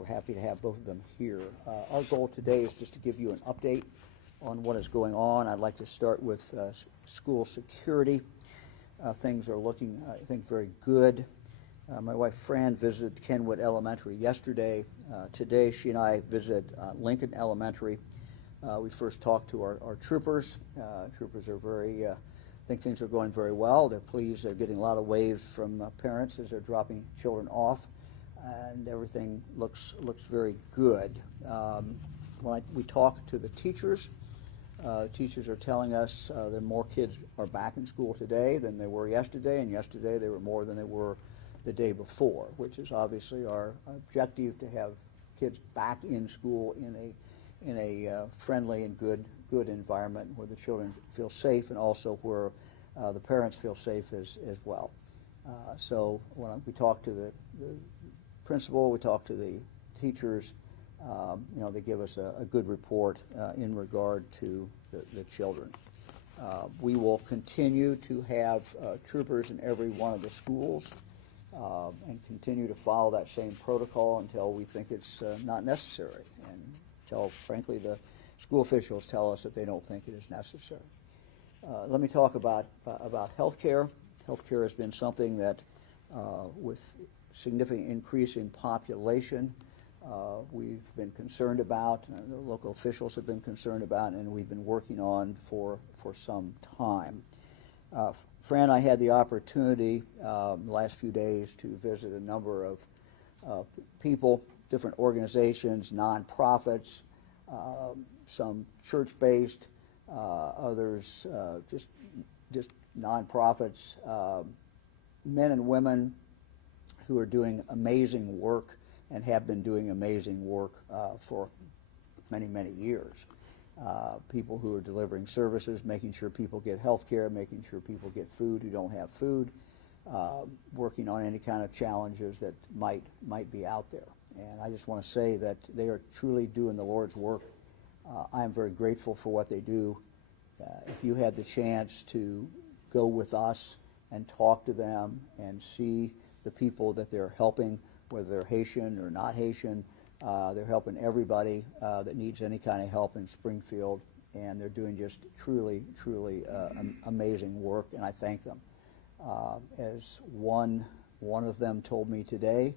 We're happy to have both of them here. Our goal today is just to give you an update on what is going on. I'd like to start with school security. Things are looking, I think, very good. My wife Fran visited Kenwood Elementary yesterday. Today she and I visited Lincoln Elementary. We first talked to our troopers. Troopers are very, think things are going very well. They're pleased. They're getting a lot of waves from parents as they're dropping children off, and everything looks very good. We talk to the teachers. Teachers are telling us that more kids are back in school today than they were yesterday, and yesterday they were more than they were the day before, which is obviously our objective, to have kids back in school in a friendly and good environment where the children feel safe, and also where the parents feel safe as well. So when we talk to the principal, we talk to the teachers, they give us a good report in regard to the children. We will continue to have troopers in every one of the schools and continue to follow that same protocol until we think it's not necessary, and until, frankly, the school officials tell us that they don't think it is necessary. Let me talk about health care. Health care has been something that, with significant increase in population, we've been concerned about, the local officials have been concerned about, and we've been working on for some time. Fran and I had the opportunity the last few days to visit a number of people, different organizations, nonprofits, some church-based, others just nonprofits, men and women who are doing amazing work and have been doing amazing work for many, many years. People who are delivering services, making sure people get health care, making sure people get food who don't have food, working on any kind of challenges that might be out there. And I just want to say that they are truly doing the Lord's work. I am very grateful for what they do. If you had the chance to go with us and talk to them and see the people that they're helping, whether they're Haitian or not Haitian, they're helping everybody that needs any kind of help in Springfield, and they're doing just truly amazing work, and I thank them. As one of them told me today,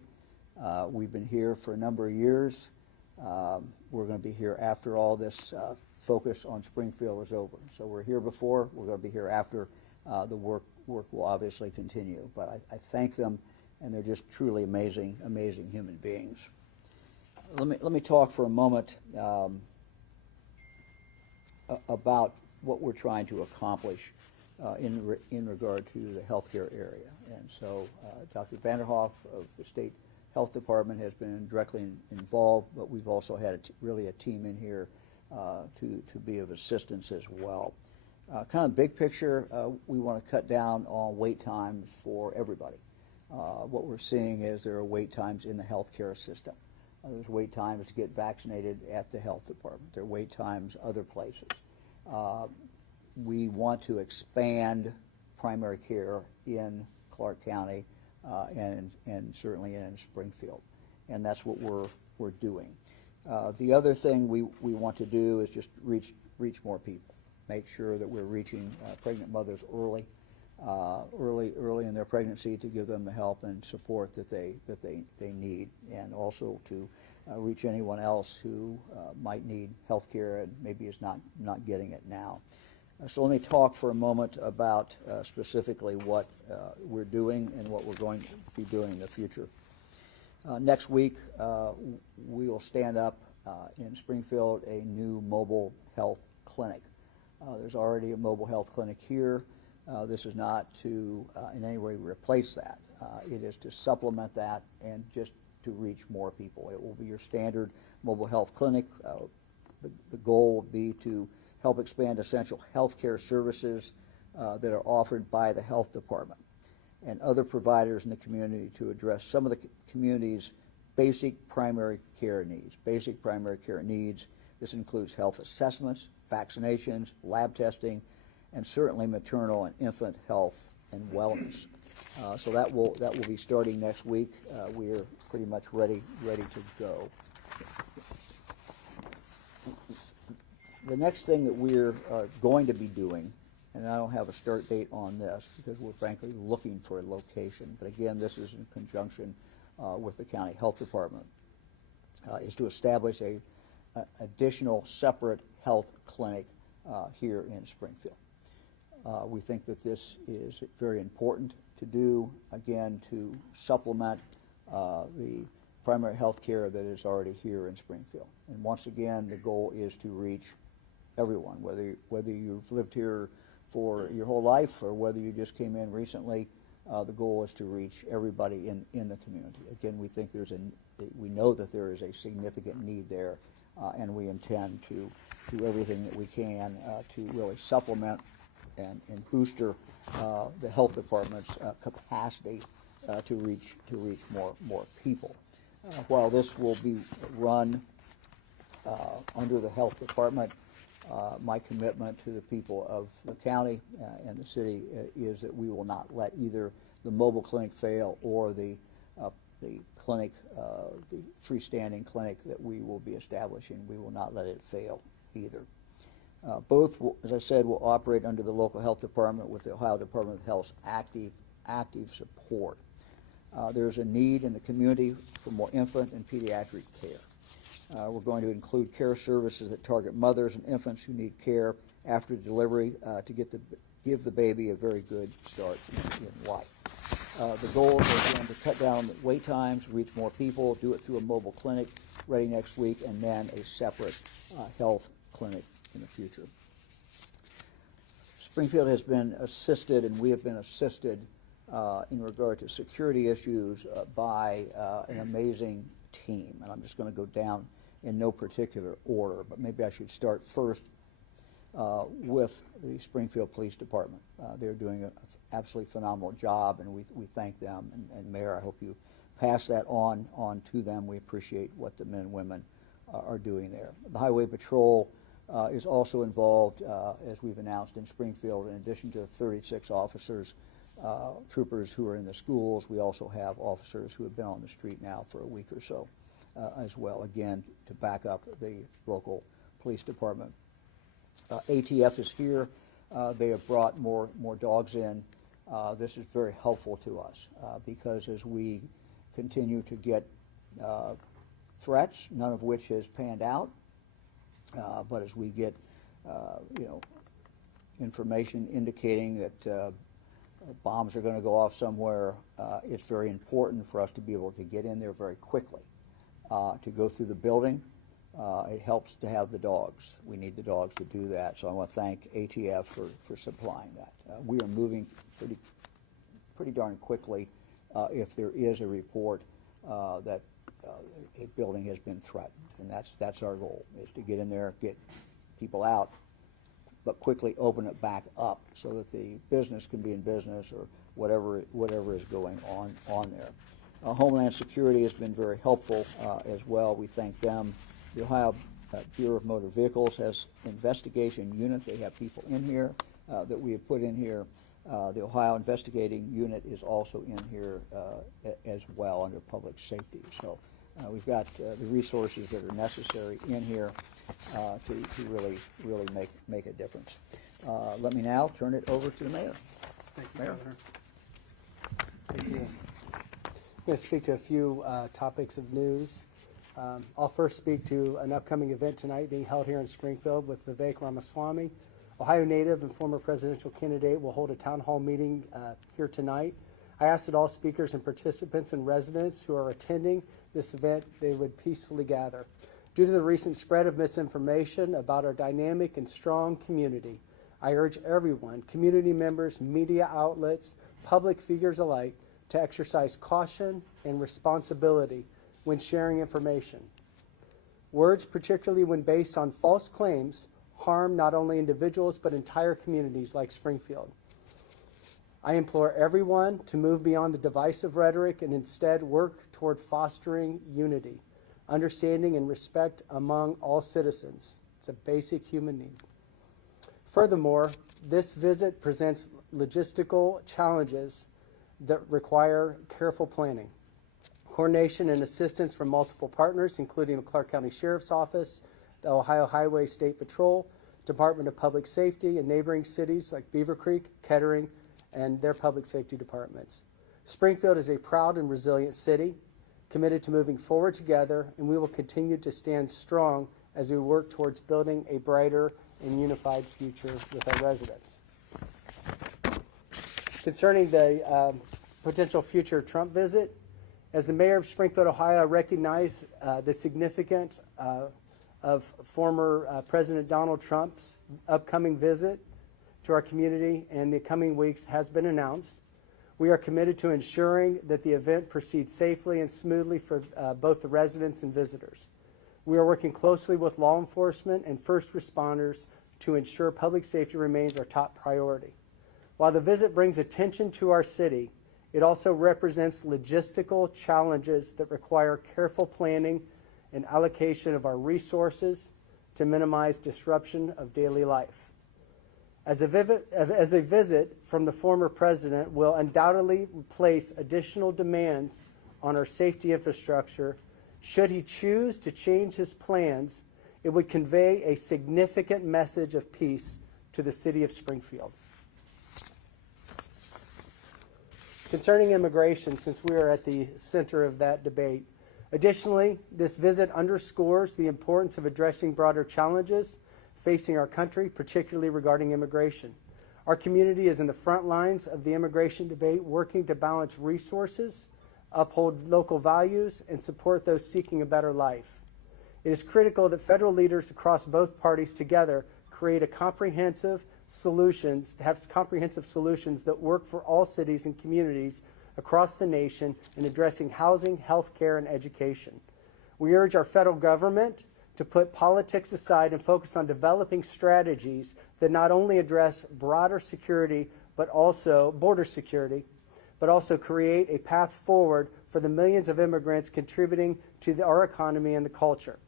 we've been here for a number of years. We're going to be here after all this focus on Springfield is over. So we're here before, we're going to be here after. The work will obviously continue, but I thank them, and they're just truly amazing human beings. Let me talk for a moment about what we're trying to accomplish in regard to the healthcare area. And so Dr. Vanderhoff of the State Health Department has been directly involved, but we've also had really a team in here to be of assistance as well. Kind of big picture, we want to cut down on wait times for everybody. What we're seeing is there are wait times in the healthcare system. There's wait times to get vaccinated at the health department. There are wait times other places. We want to expand primary care in Clark County and certainly in Springfield, and that's what we're doing. The other thing we want to do is just reach more people. Make sure that we're reaching pregnant mothers early in their pregnancy, to give them the help and support that they need, and also to reach anyone else who might need health care and maybe is not getting it now. So let me talk for a moment about specifically what we're doing and what we're going to be doing in the future. Next week, we will stand up in Springfield a new mobile health clinic. There's already a mobile health clinic here. This is not to in any way replace that. It is to supplement that and just to reach more people. It will be your standard mobile health clinic. The goal will be to help expand essential health care services that are offered by the health department and other providers in the community to address some of the community's basic primary care needs. This includes health assessments, vaccinations, lab testing, and certainly maternal and infant health and wellness. So that will be starting next week. We are pretty much ready to go. The next thing that we're going to be doing, and I don't have a start date on this because we're frankly looking for a location, but again, this is in conjunction with the county health department, is to establish a additional separate health clinic here in Springfield. We think that this is very important to do, again, to supplement the primary health care that is already here in Springfield. And once again, the goal is to reach everyone, whether you've lived here for your whole life or whether you just came in recently. The goal is to reach everybody in the community. Again, we think we know that there is a significant need there, and we intend to do everything that we can to really supplement and booster the health department's capacity to reach more people. While this will be run under the health department, my commitment to the people of the county and the city is that we will not let either the mobile clinic fail or the clinic, the freestanding clinic that we will be establishing. We will not let it fail either. Both, as I said, will operate under the local health department with the Ohio Department of Health's active support. There's a need in the community for more infant and pediatric care. We're going to include care services that target mothers and infants who need care after delivery to give the baby a very good start in life. The goal is, again, to cut down wait times, reach more people, do it through a mobile clinic ready next week, and then a separate health clinic in the future. Springfield has been assisted, and we have been assisted in regard to security issues by an amazing team. And I'm just going to go down in no particular order, but maybe I should start first with the Springfield Police Department. They're doing an absolutely phenomenal job, and we thank them. And Mayor, I hope you pass that on to them. We appreciate what the men and women are doing there. The Highway Patrol is also involved, as we've announced, in Springfield. In addition to the 36 officers, troopers who are in the schools, we also have officers who have been on the street now for a week or so as well, again, to back up the local police department. ATF is here. They have brought more dogs in. This is very helpful to us because as we continue to get threats, none of which has panned out, but as we get information indicating that bombs are going to go off somewhere, it's very important for us to be able to get in there very quickly, to go through the building. It helps to have the dogs. We need the dogs to do that, so I want to thank ATF for supplying that. We are moving pretty darn quickly if there is a report that a building has been threatened, and that's our goal, is to get in there, get people out, but quickly open it back up so that the business can be in business or whatever is going on there. Homeland Security has been very helpful as well. We thank them. The Ohio Bureau of Motor Vehicles has investigation unit. They have people in here that we have put in here. The Ohio Investigating Unit is also in here as well under public safety. So we've got the resources that are necessary in here to really make a difference. Let me now turn it over to the mayor. Thank you, Mayor. Governor. Thank you. I'm going to speak to a few topics of news. I'll first speak to an upcoming event tonight being held here in Springfield with Vivek Ramaswamy. Ohio native and former presidential candidate will hold a town hall meeting here tonight. I asked that all speakers and participants and residents who are attending this event, they would peacefully gather. Due to the recent spread of misinformation about our dynamic and strong community, I urge everyone, community members, media outlets, public figures alike, to exercise caution and responsibility when sharing information. Words, particularly when based on false claims, harm not only individuals but entire communities like Springfield. I implore everyone to move beyond the divisive rhetoric and instead work toward fostering unity, understanding, and respect among all citizens. It's a basic human need. Furthermore, this visit presents logistical challenges that require careful planning. Coordination and assistance from multiple partners, including the Clark County Sheriff's Office, the Ohio Highway State Patrol, Department of Public Safety, and neighboring cities like Beaver Creek, Kettering, and their public safety departments. Springfield is a proud and resilient city, committed to moving forward together, and we will continue to stand strong as we work towards building a brighter and unified future with our residents. Concerning the potential future Trump visit, as the mayor of Springfield, Ohio, I recognize the significance of former President Donald Trump's upcoming visit to our community and the coming weeks has been announced. We are committed to ensuring that the event proceeds safely and smoothly for both the residents and visitors. We are working closely with law enforcement and first responders to ensure public safety remains our top priority. While the visit brings attention to our city, it also represents logistical challenges that require careful planning and allocation of our resources to minimize disruption of daily life. As a visit from the former president will undoubtedly place additional demands on our safety infrastructure, should he choose to change his plans, it would convey a significant message of peace to the city of Springfield. Concerning immigration, since we are at the center of that debate, additionally, this visit underscores the importance of addressing broader challenges facing our country, particularly regarding immigration. Our community is in the front lines of the immigration debate, working to balance resources, uphold local values, and support those seeking a better life. It is critical that federal leaders across both parties together create comprehensive solutions that work for all cities and communities across the nation in addressing housing, health care, and education. We urge our federal government to put politics aside and focus on developing strategies that not only address broader security, but also border security, but also create a path forward for the millions of immigrants contributing to our economy and the culture.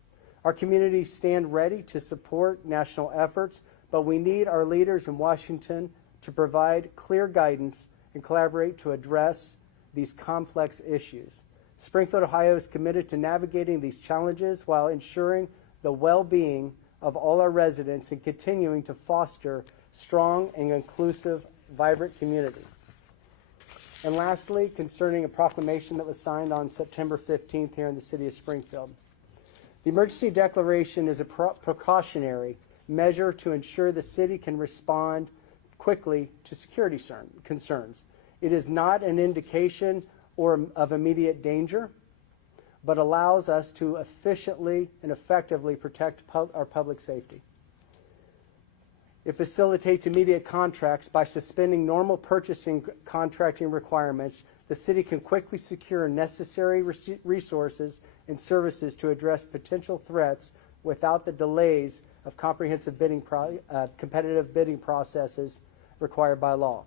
Our communities stand ready to support national efforts, but we need our leaders in Washington to provide clear guidance and collaborate to address these complex issues. Springfield, Ohio is committed to navigating these challenges while ensuring the well-being of all our residents and continuing to foster strong and inclusive, vibrant community. And lastly, concerning a proclamation that was signed on September 15th here in the city of Springfield. The emergency declaration is a precautionary measure to ensure the city can respond quickly to security concerns. It is not an indication of immediate danger, but allows us to efficiently and effectively protect our public safety. It facilitates immediate contracts by suspending normal purchasing contracting requirements. The city can quickly secure necessary resources and services to address potential threats without the delays of comprehensive competitive bidding processes required by law.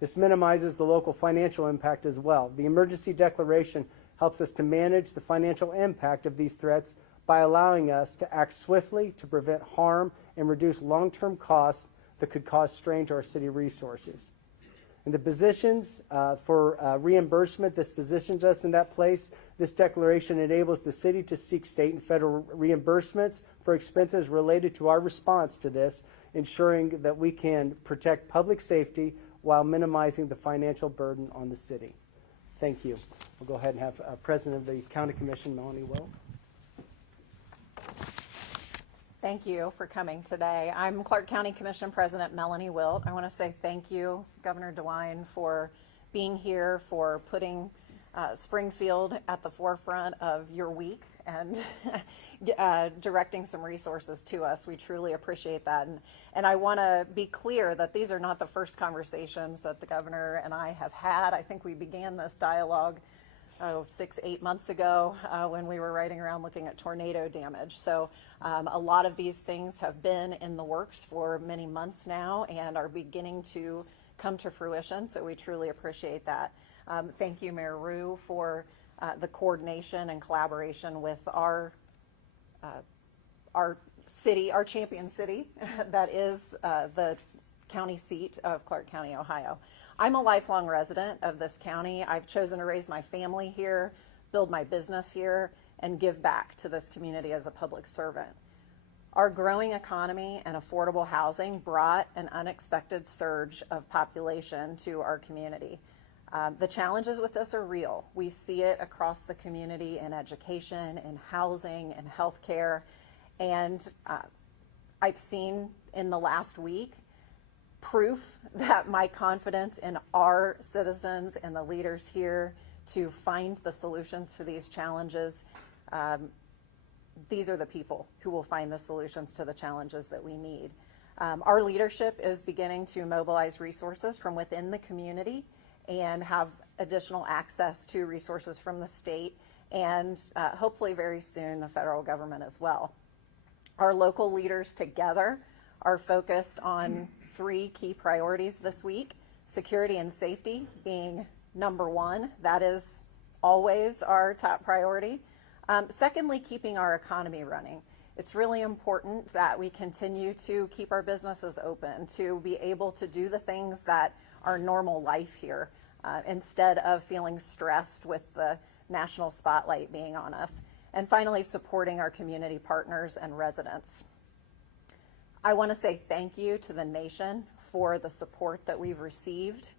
This minimizes the local financial impact as well. The emergency declaration helps us to manage the financial impact of these threats by allowing us to act swiftly to prevent harm and reduce long-term costs that could cause strain to our city resources. And the positions for reimbursement, this positions us in that place. This declaration enables the city to seek state and federal reimbursements for expenses related to our response to this, ensuring that we can protect public safety while minimizing the financial burden on the city. Thank you. We'll go ahead and have President of the County Commission, Melanie Wilt. Thank you for coming today. I'm Clark County Commission President Melanie Wilt. I want to say thank you, Governor DeWine, for being here, for putting Springfield at the forefront of your week and directing some resources to us. We truly appreciate that. And I want to be clear that these are not the first conversations that the governor and I have had. I think we began this dialogue 6-8 months ago when we were riding around looking at tornado damage. So a lot of these things have been in the works for many months now and are beginning to come to fruition. So we truly appreciate that. Thank you, Mayor Rue, for the coordination and collaboration with our city, our champion city, that is the county seat of Clark County, Ohio. I'm a lifelong resident of this county. I've chosen to raise my family here. build my business here, and give back to this community as a public servant. Our growing economy and affordable housing brought an unexpected surge of population to our community. The challenges with this are real. We see it across the community in education, in housing, in healthcare, and I've seen in the last week proof that my confidence in our citizens and the leaders here to find the solutions to these challenges, these are the people who will find the solutions to the challenges that we need. Our leadership is beginning to mobilize resources from within the community and have additional access to resources from the state and hopefully very soon the federal government as well. Our local leaders together are focused on 3 key priorities this week: security and safety being number 1. That is always our top priority. Secondly, keeping our economy running. It's really important that we continue to keep our businesses open, to be able to do the things that are normal life here, instead of feeling stressed with the national spotlight being on us. And finally, supporting our community partners and residents. I want to say thank you to the nation for the support that we've received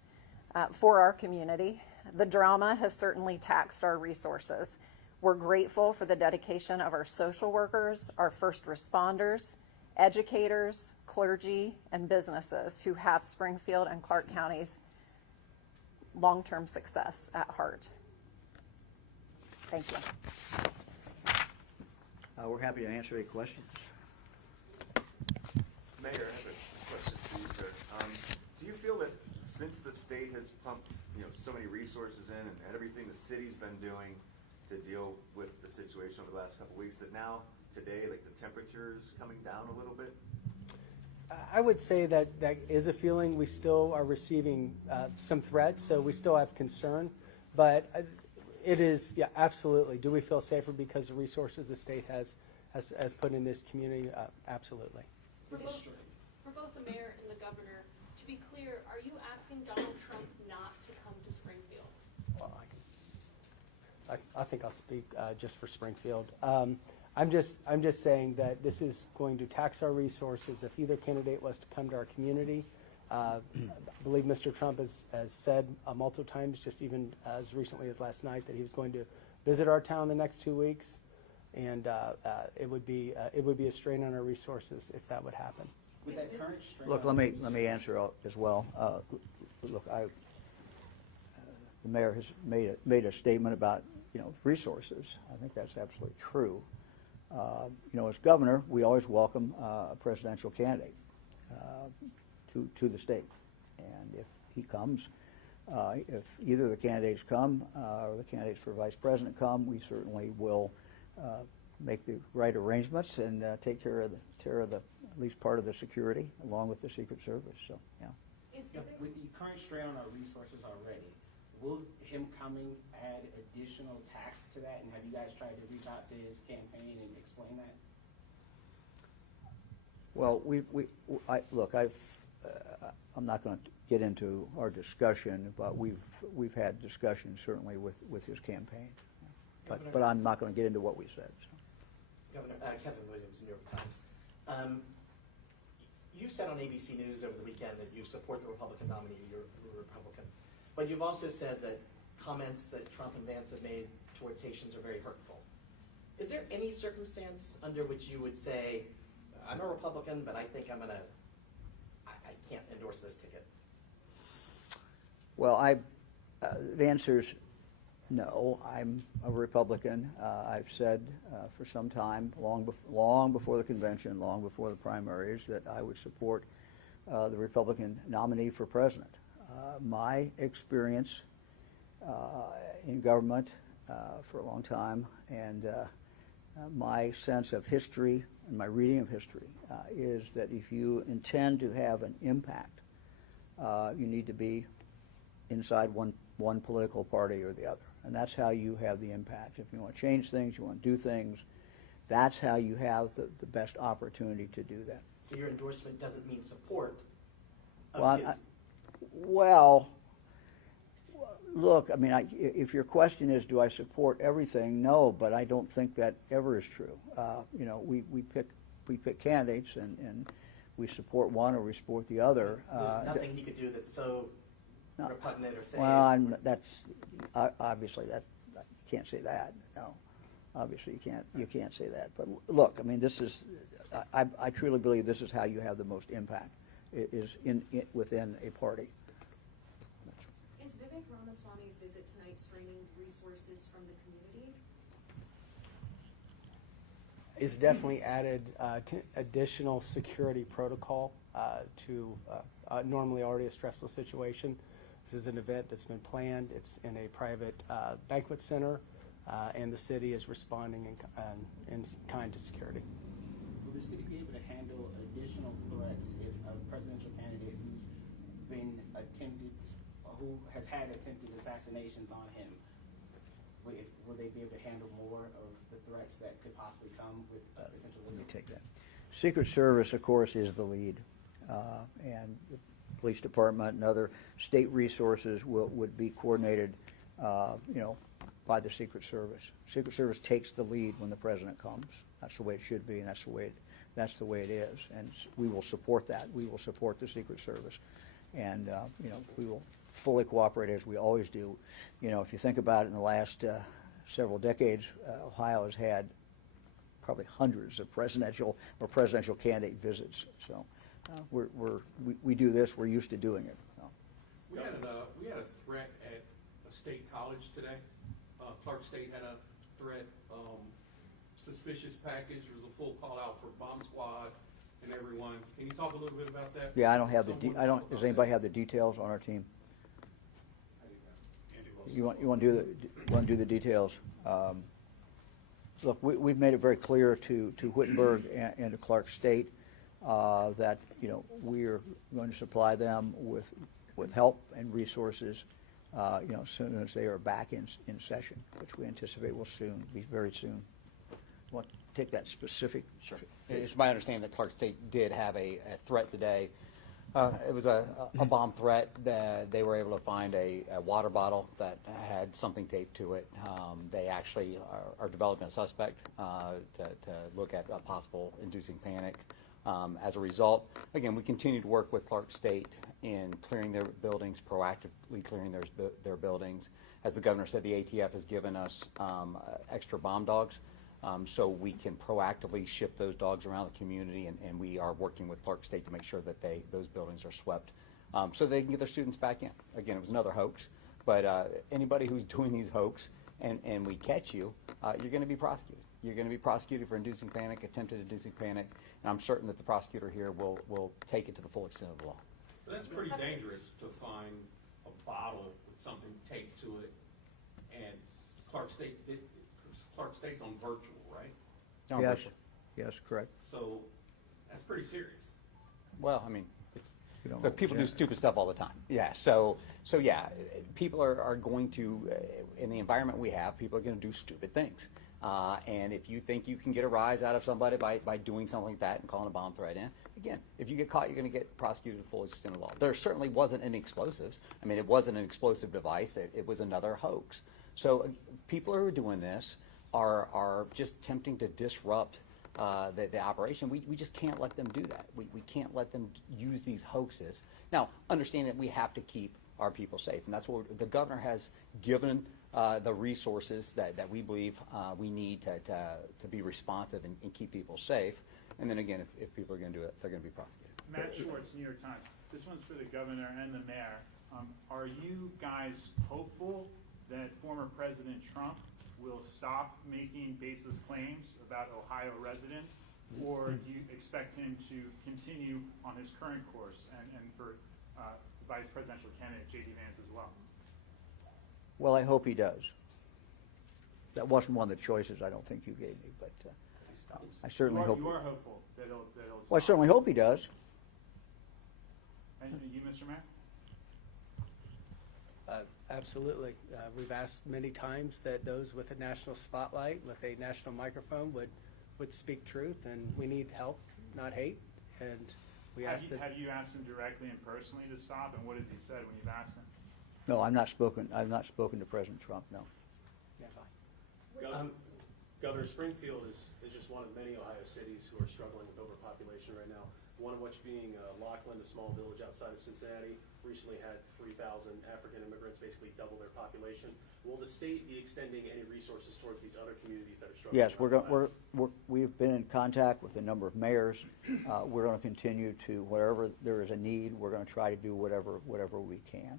for our community. The drama has certainly taxed our resources. We're grateful for the dedication of our social workers, our first responders, educators, clergy, and businesses who have Springfield and Clark County's long-term success at heart. Thank you. We're happy to answer any questions. Mayor, I have a question for you, sir. Do you feel that since the state has pumped, so many resources in and everything the city's been doing to deal with the situation over the last couple of weeks, that now, today, like the temperature's coming down a little bit? I would say that is a feeling. We still are receiving some threats, so we still have concern. But it is, yeah, absolutely. Do we feel safer because of resources the state has put in this community? Absolutely. For both the mayor and the governor, to be clear, are you asking Donald Trump not to come to Springfield? Well, I think I'll speak just for Springfield. I'm just saying that this is going to tax our resources if either candidate was to come to our community. I believe Mr. Trump has said multiple times, just even as recently as last night, that he was going to visit our town the next 2 weeks, and it would be a strain on our resources if that would happen. With that current strain. Look, let me answer as well. Look, the mayor has made a statement about resources. I think that's absolutely true. As governor, we always welcome a presidential candidate to the state, and if he comes, if either of the candidates come or the candidates for vice president come, we certainly will make the right arrangements and take care of at least part of the security along with the Secret Service. So, yeah. With the current strain on our resources already, will him coming add additional tax to that? And have you guys tried to reach out to his campaign and explain that? Well, I'm not going to get into our discussion, but we've had discussions certainly with his campaign. But I'm not going to get into what we said. So. Governor Kevin Williams, New York Times. You said on ABC News over the weekend that you support the Republican nominee. You're a Republican. But you've also said that comments that Trump and Vance have made towards Haitians are very hurtful. Is there any circumstance under which you would say, I'm a Republican, but I think I can't endorse this ticket? Well, the answer is no. I'm a Republican. I've said for some time, long before the convention, long before the primaries, that I would support the Republican nominee for president. My experience in government for a long time, and my sense of history and my reading of history is that if you intend to have an impact, you need to be inside one political party or the other. And that's how you have the impact. If you want to change things, you want to do things, that's how you have the best opportunity to do that. So your endorsement doesn't mean support of Well, his... Well, Look, I mean, if your question is, do I support everything? No, but I don't think that ever is true. You know, we pick candidates and we support one or we support the other. There's nothing he could do that's so No. repugnant or say. Well, that's obviously that you can't say that. No, obviously you can't say that. But look, I mean, this is I truly believe this is how you have the most impact is within a party. Is Vivek Ramaswamy's visit tonight straining resources from the community? It's definitely added additional security protocol to normally already a stressful situation. This is an event that's been planned. It's in a private banquet center, and the city is responding in kind to security. Will the city be able to handle additional threats if a presidential candidate who's been attempted, who has had attempted assassinations on him, will they be able to handle more of the threats that could possibly come with a potential Let me visit? take that. Secret Service, of course, is the lead, and the police department and other state resources would be coordinated, you know, by the Secret Service. Secret Service takes the lead when the president comes. That's the way it should be, and that's the way it is. And we will support that. We will support the Secret Service, and you know, we will fully cooperate as we always do. You know, if you think about it, in the last several decades, Ohio has had probably hundreds of presidential candidate visits. So we do this. We're used to doing it. So. We had a threat at a state college today. Clark State had a threat, suspicious package. There was a full call out for bomb squad and everyone. Can you talk a little bit about that? Yeah, I don't have does anybody have the details on our team? You want to do the details? Look, we've made it very clear to Wittenberg and to Clark State that, you know, we are going to supply them with help and resources, you know, as soon as they are back in session, which we anticipate will be very soon. You want to take that specific? Sure. It's my understanding that Clark State did have a threat today. It was a bomb threat. They were able to find a water bottle that had something taped to it. They actually are developing a suspect to look at a possible inducing panic. As a result, again, we continue to work with Clark State in clearing their buildings, proactively clearing their buildings. As the governor said, the ATF has given us extra bomb dogs. So we can proactively ship those dogs around the community, and we are working with Clark State to make sure that those buildings are swept so they can get their students back in. Again, it was another hoax, but anybody who's doing these hoax and we catch you, you're going to be prosecuted. You're going to be prosecuted for inducing panic, attempted inducing panic, and I'm certain that the prosecutor here will take it to the full extent of the law. But that's pretty dangerous to find a bottle with something taped to it, and Clark State's on virtual, right? No, Yes, virtual. yes, correct. So that's pretty serious. Well, I mean, We don't but people do know. stupid stuff all the time. Yeah. So yeah, people are going to, in the environment we have, people are going to do stupid things. And if you think you can get a rise out of somebody by doing something like that and calling a bomb threat in, again, if you get caught, you're going to get prosecuted to the full extent of the law. There certainly wasn't any explosives. I mean, it wasn't an explosive device. It was another hoax. So people who are doing this are just attempting to disrupt the operation. We just can't let them do that. We can't let them use these hoaxes. Now, understand that we have to keep our people safe, and that's what the governor has given the resources that we believe we need to be responsive and keep people safe. And then again, if people are going to do it, they're going to be prosecuted. Matt Schwartz, New York Times. This one's for the governor and the mayor. Are you guys hopeful that former President Trump will stop making baseless claims about Ohio residents, or do you expect him to continue on his current course and for vice presidential candidate J.D. Vance as well? Well, I hope he does. That wasn't one of the choices I don't think you gave me, but I certainly hope. You are hopeful that he'll Well, I stop. certainly hope he does. And you, Mr. Mayor? Absolutely. We've asked many times that those with a national spotlight, with a national microphone, would speak truth, and we need help, not hate. And we ask that. Have you asked him directly and personally to stop, and what has he said when you've asked him? No, I've not spoken to President Trump, no. Governor, Springfield is just one of many Ohio cities who are struggling with overpopulation right now. One of which being Laughlin, a small village outside of Cincinnati, recently had 3,000 African immigrants, basically double their population. Will the state be extending any resources towards these other communities that are struggling? Yes, we've been in contact with a number of mayors. We're going to continue to, wherever there is a need, we're going to try to do whatever we can.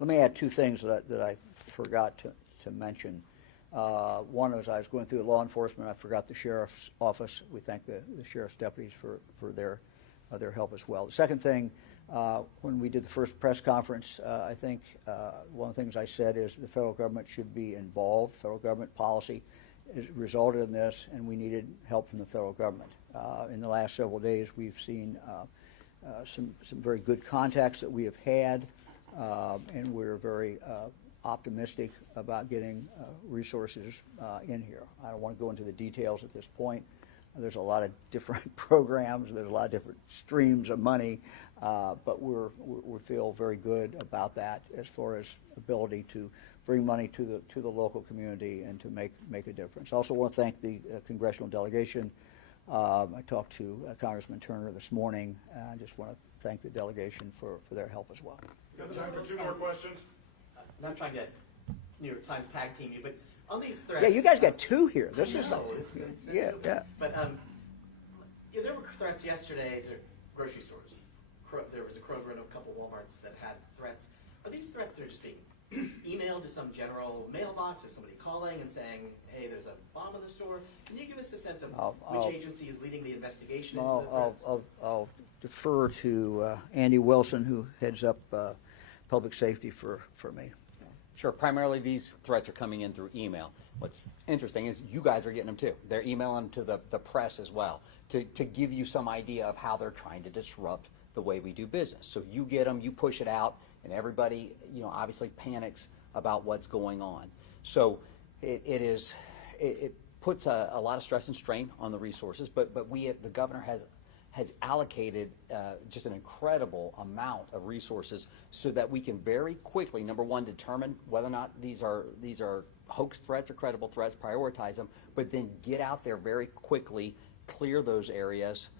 Let me add two things that I forgot to mention. One is I was going through law enforcement. I forgot the sheriff's office. We thank the sheriff's deputies for their help as well. The second thing, when we did the first press conference, I think one of the things I said is the federal government should be involved. Federal government policy has resulted in this, and we needed help from the federal government. In the last several days, we've seen some very good contacts that we have had, and we're very optimistic about getting resources in here. I don't want to go into the details at this point. There's a lot of different programs. There's a lot of different streams of money, but we feel very good about that as far as ability to bring money to the local community and to make a difference. I also want to thank the congressional delegation. I talked to Congressman Turner this morning. I just want to thank the delegation for their help as well. You have time for two more questions? I'm not trying to New York Times tag team you, but on these threats. Yeah, you guys got two here. This is it's yeah. But there were threats yesterday to grocery stores. There was a Kroger and a couple Walmarts that had threats. Are these threats that are just being emailed to some general mailbox? Is somebody calling and saying, "Hey, there's a bomb in the store"? Can you give us a sense of which agency is leading the investigation into the threats? I'll defer to Andy Wilson, who heads up public safety for me. Sure. Primarily, these threats are coming in through email. What's interesting is you guys are getting them too. They're emailing to the press as well to give you some idea of how they're trying to disrupt the way we do business. So you get them, you push it out, and everybody, obviously panics about what's going on. So it puts a lot of stress and strain on the resources. But the governor has allocated just an incredible amount of resources so that we can very quickly, number one, determine whether or not these are hoax threats or credible threats, prioritize them, but then get out there very quickly, clear those areas,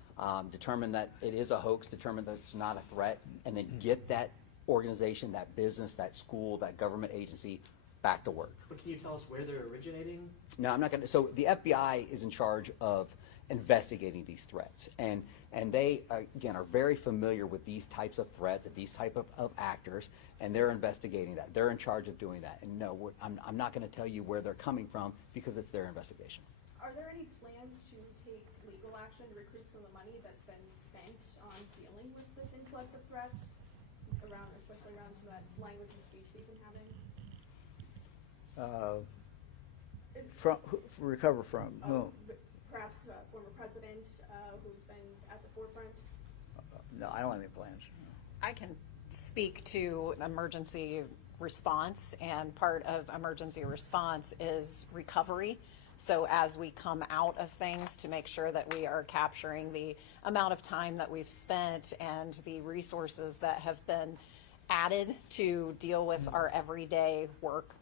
determine that it is a hoax, determine that it's not a threat, and then get that organization, that business, that school, that government agency back to work. But can you tell us where they're originating? No, I'm not going to. So the FBI is in charge of investigating these threats, and they again are very familiar with these types of threats and these type of actors, and they're investigating that. They're in charge of doing that. And no, I'm not going to tell you where they're coming from because it's their investigation. Are there any plans to take legal action to recoup some of the money that's been spent on dealing with this influx of threats, especially around some of that language and speech we've been having? Recover from whom? Perhaps former president who's been at the forefront? No, I don't have any plans. I can speak to emergency response, and part of emergency response is recovery. So as we come out of things, to make sure that we are capturing the amount of time that we've spent and the resources that have been added to deal with our everyday work.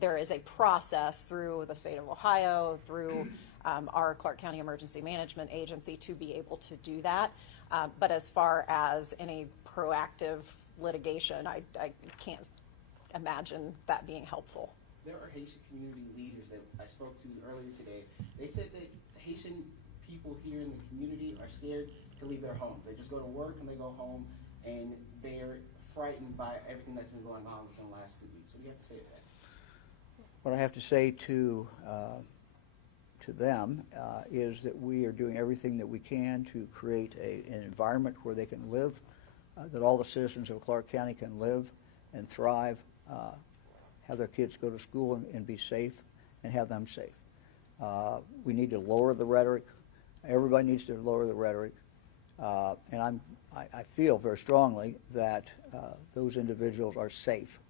There is a process through the state of Ohio, through our Clark County Emergency Management Agency to be able to do that. But as far as any proactive litigation, I can't imagine that being helpful. There are Haitian community leaders that I spoke to earlier today. They said that Haitian people here in the community are scared to leave their homes. They just go to work and they go home, and they're frightened by everything that's been going on within the last 2 weeks. What do you have to say to that? What I have to say to them is that we are doing everything that we can to create an environment where they can live, that all the citizens of Clark County can live and thrive, have their kids go to school and be safe, and have them safe. We need to lower the rhetoric. Everybody needs to lower the rhetoric. And I feel very strongly that those individuals are safe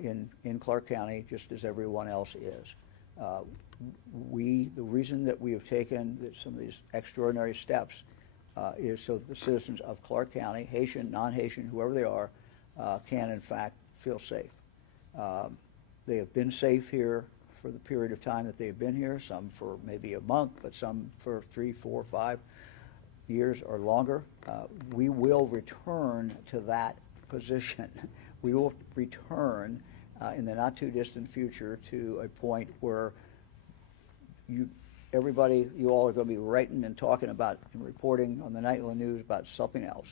in Clark County, just as everyone else is. The reason that we have taken some of these extraordinary steps is so that the citizens of Clark County, Haitian, non-Haitian, whoever they are, can in fact feel safe. They have been safe here for the period of time that they have been here, some for maybe a month, but some for 3, 4, 5 years or longer. We will return to that position. We will return in the not too distant future to a point where you all are going to be writing and talking about and reporting on the nightly news about something else.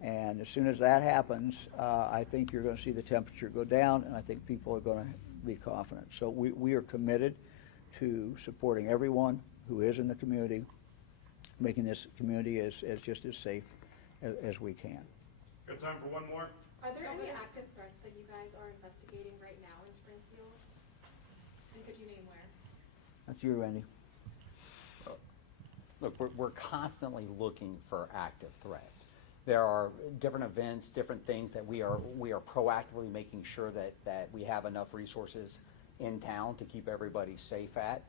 And as soon as that happens, I think you're going to see the temperature go down, and I think people are going to be confident. So we are committed to supporting everyone who is in the community, making this community as just as safe as we can. Got time for one more? Are there any active threats that you guys are investigating right now in Springfield? And could you name where? That's you, Randy. Look, we're constantly looking for active threats. There are different events, different things that we are proactively making sure that we have enough resources in town to keep everybody safe at.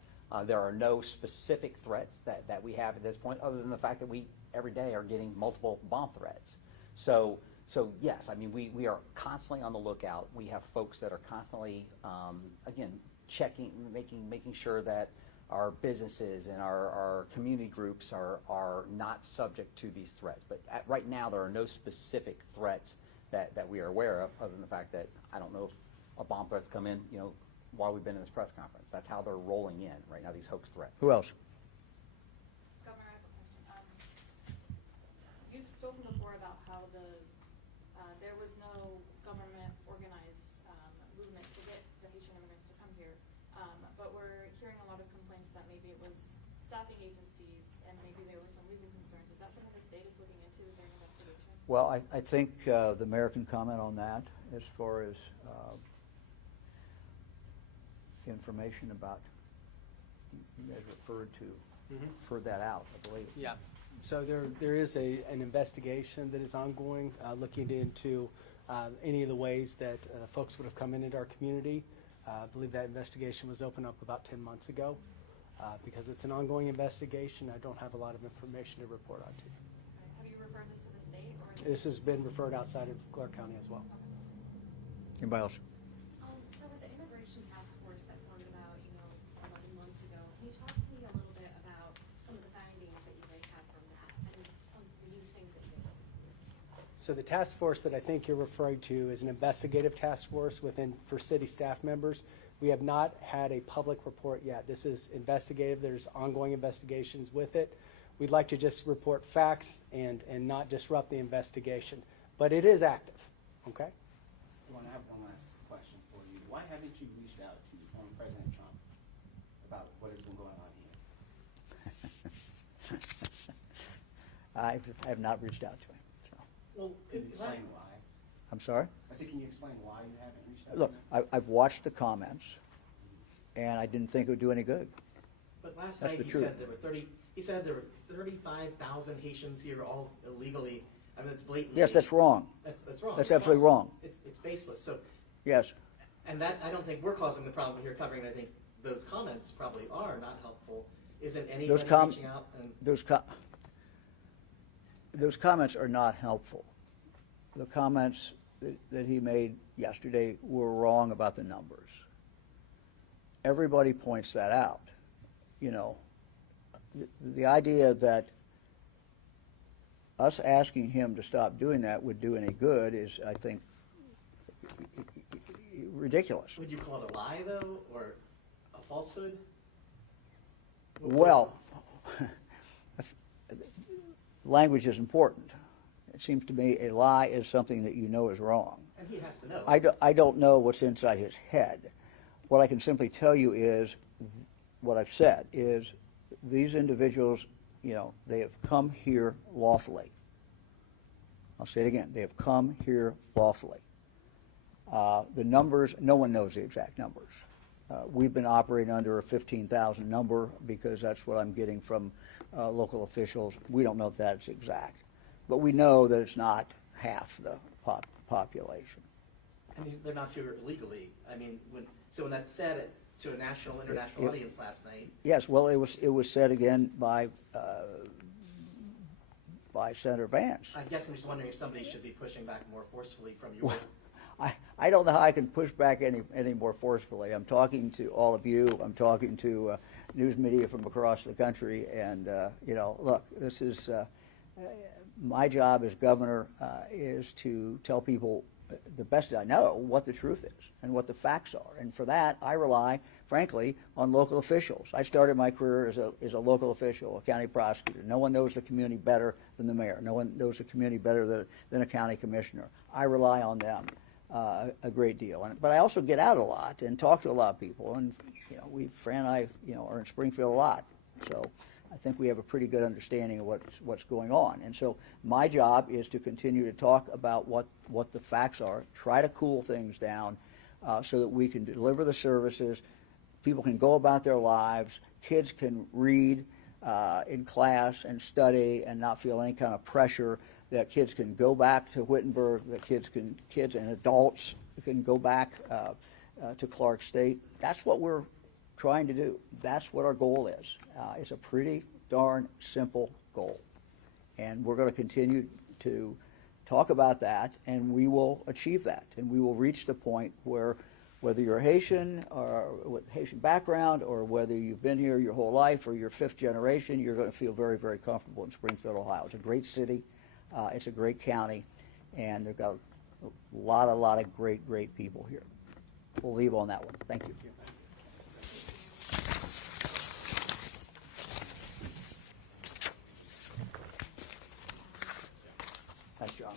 There are no specific threats that we have at this point, other than the fact that we every day are getting multiple bomb threats. So yes, I mean, we are constantly on the lookout. We have folks that are constantly, again, checking, making sure that our businesses and our community groups are not subject to these threats. But right now, there are no specific threats that we are aware of, other than the fact that I don't know if a bomb threat's come in, while we've been in this press conference. That's how they're rolling in right now, these hoax threats. Who else? Governor, I have a question. You've spoken before about how there was no government organized movement to get the Haitian immigrants to come here, but we're hearing a lot of complaints that maybe it was staffing agencies and maybe there were some legal concerns. Is that something the state is looking into? Is there an investigation? Well, I think the mayor can comment on that as far as information about, you guys referred that out, I believe. Yeah. So there is an investigation that is ongoing, looking into any of the ways that folks would have come into our community. I believe that investigation was opened up about 10 months ago. Because it's an ongoing investigation, I don't have a lot of information to report on to you. Have you referred this to the state? Or This has been referred outside of Clark County as well. Anybody else? So with the immigration task force that formed about, 11 months ago, can you talk to me a little bit about some of the findings that you guys have from that and some new things that you guys have? So the task force that I think you're referring to is an investigative task force for city staff members. We have not had a public report yet. This is investigative. There's ongoing investigations with it. We'd like to just report facts and not disrupt the investigation. But it is active, okay? I have one last question for you. Why haven't you reached out to former President Trump about what has been going on here? I have not reached out to him. So. Well, Can you explain why? I'm sorry? I said, can you explain why you haven't reached out Look, to him? I've watched the comments, and I didn't think it would do any good. But last That's night the he truth. said there were 35,000 Haitians here all illegally. I mean, that's blatantly. Yes, that's wrong. That's wrong. That's It's absolutely false. wrong. It's baseless. So, Yes. and that, I don't think we're causing the problem here covering. I think those comments probably are not helpful. Isn't anyone reaching out? And Those comments are not helpful. The comments that he made yesterday were wrong about the numbers. Everybody points that out. The idea that us asking him to stop doing that would do any good is, I think, ridiculous. would you call it a lie, though, or a falsehood? Well, language is important. It seems to me a lie is something that you know is wrong. And he has to know. I don't know what's inside his head. What I can simply tell you is, what I've said is, these individuals, they have come here lawfully. I'll say it again. They have come here lawfully. The numbers, no one knows the exact numbers. We've been operating under a 15,000 number because that's what I'm getting from local officials. We don't know if that's exact. But we know that it's not half the population. And they're not here illegally. I mean, when that's said to a national, international audience last night. Yes, well, it was said again by Senator Vance. I guess I'm just wondering if somebody should be pushing back more forcefully from your. I don't know how I can push back any more forcefully. I'm talking to all of you. I'm talking to news media from across the country. And, look, this is my job as governor is to tell people the best I know what the truth is and what the facts are. And for that, I rely, frankly, on local officials. I started my career as a local official, a county prosecutor. No one knows the community better than the mayor. No one knows the community better than a county commissioner. I rely on them a great deal. But I also get out a lot and talk to a lot of people. And, Fran and I, are in Springfield a lot. So I think we have a pretty good understanding of what's going on. And so my job is to continue to talk about what the facts are, try to cool things down so that we can deliver the services, people can go about their lives, kids can read in class and study and not feel any kind of pressure, that kids can go back to Wittenberg, that kids and adults can go back to Clark State. That's what we're trying to do. That's what our goal is. It's a pretty darn simple goal. And we're going to continue to talk about that, and we will achieve that. And we will reach the point where whether you're Haitian or with Haitian background or whether you've been here your whole life or you're fifth generation, you're going to feel very, very comfortable in Springfield, Ohio. It's a great city. It's a great county. And they've got a lot of great people here. We'll leave on that one. Thank you. Nice job.